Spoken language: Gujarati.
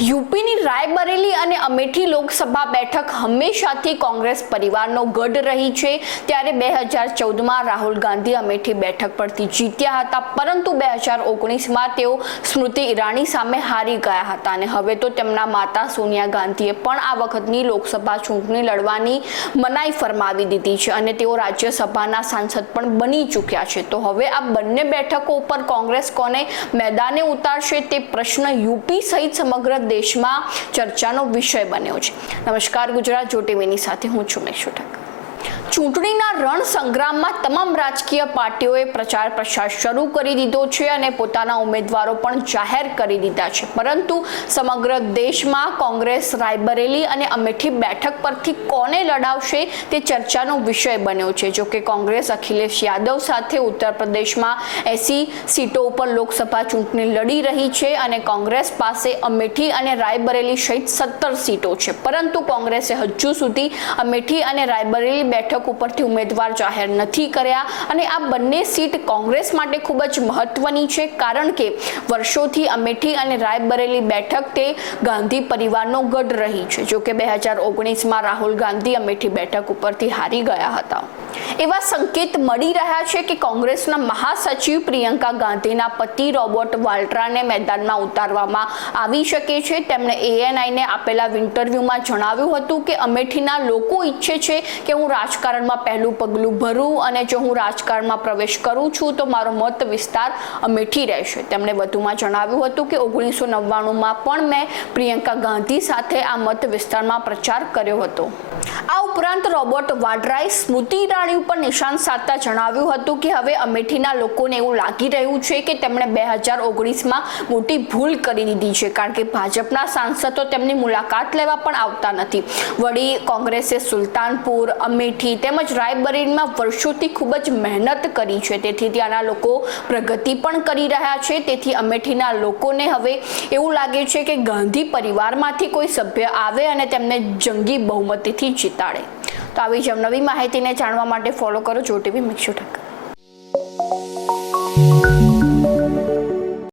યુપીની રાયબરેલી અને અમેઠી લોકસભા બેઠક હંમેશાથી કોંગ્રેસ પરિવારનો ગઢ રહી છે। ત્યારે 2014માં રાહુલ ગાંધી અમેઠી બેઠક પરથી જીત્યા હતા, પરંતુ 2019માં તેઓ સ્મૃતિ ઈરાની સામે હારી ગયા હતા અને હવે તો તેમના માતા સોનિયા ગાંધીએ પણ આ વખતની લોકસભા ચૂંટણી લડવાની મનાઈ ફરમાવી દીધી છે અને તેઓ રાજ્યસભાના સાંસદ પણ બની ચૂક્યા છે। તો હવે આ બંને બેઠકો ઉપર કોંગ્રેસ કોને મેદાને ઉતારશે તે પ્રશ્ન યુપી સહિત સમગ્ર દેશમાં ચર્ચાનો વિષય બન્યો છે। નમસ્કાર, ગુજરાત જો ટીવીની સાથે હું છું મેક્ષુ ઠક્કર। ચૂંટણીના રણ સંગ્રામમાં તમામ રાજકીય પાર્ટીઓએ પ્રચાર પ્રસાર શરૂ કરી દીધો છે અને પોતાના ઉમેદવારો પણ જાહેર કરી દીધા છે, પરંતુ સમગ્ર દેશમાં કોંગ્રેસ રાયબરેલી અને અમેઠી બેઠક પરથી કોને લડાવશે તે ચર્ચાનો વિષય બન્યો છે। જો કે કોંગ્રેસ અખિલેશ યાદવ સાથે ઉત્તર પ્રદેશમાં 80 સીટો ઉપર લોકસભા ચૂંટણી લડી રહી છે અને કોંગ્રેસ પાસે અમેઠી અને રાયબરેલી સહિત 17 સીટો છે, પરંતુ કોંગ્રેસે હજુ સુધી અમેઠી અને રાયબરેલી બેઠક ઉપરથી ઉમેદવાર જાહેર નથી કર્યા અને આ બંને સીટ કોંગ્રેસ માટે ખૂબ જ મહત્વની છે, કારણ કે વર્ષોથી અમેઠી અને રાયબરેલી બેઠક તે ગાંધી પરિવારનો ગઢ રહી છે। જો કે 2019માં રાહુલ ગાંધી અમેઠી બેઠક ઉપરથી હારી ગયા હતા। એવા સંકેત મળી રહ્યા છે કે કોંગ્રેસના મહાસચિવ પ્રિયંકા ગાંધીના પતિ રોબર્ટ વાડ્રાને મેદાનમાં ઉતારવામાં આવી શકે છે। તેમણે ANIને આપેલા ઇન્ટરવ્યુમાં જણાવ્યું હતું કે અમેઠીના લોકો ઈચ્છે છે કે હું રાજકારણમાં પહેલું પગલું ભરું અને જો હું રાજકારણમાં પ્રવેશ કરું છું તો મારો મત વિસ્તાર અમેઠી રહેશે। તેમણે વધુમાં જણાવ્યું હતું કે 1999માં પણ મેં પ્રિયંકા ગાંધી સાથે આ મત વિસ્તારમાં પ્રચાર કર્યો હતો। આ ઉપરાંત રોબર્ટ વાડ્રાએ સ્મૃતિ ઈરાની ઉપર નિશાન સાધતા જણાવ્યું હતું કે હવે અમેઠીના લોકોને એવું લાગી રહ્યું છે કે તેમણે 2019માં મોટી ભૂલ કરી દીધી છે, કારણ કે ભાજપના સાંસદો તેમની મુલાકાત લેવા પણ આવતા નથી। વળી કોંગ્રેસે સુલતાનપુર, અમેઠી તેમજ રાયબરેલીમાં વર્ષોથી ખૂબ જ મહેનત કરી છે, તેથી ત્યાંના લોકો પ્રગતિ પણ કરી રહ્યા છે। તેથી અમેઠીના લોકોને હવે એવું લાગે છે કે ગાંધી પરિવારમાંથી કોઈ સભ્ય આવે અને તેમને જંગી બહુમતીથી જીતાડે। તો આવી જ નવી માહિતીને જાણવા માટે ફોલો કરો જો ટીવી મેક્ષુ ઠક્કર।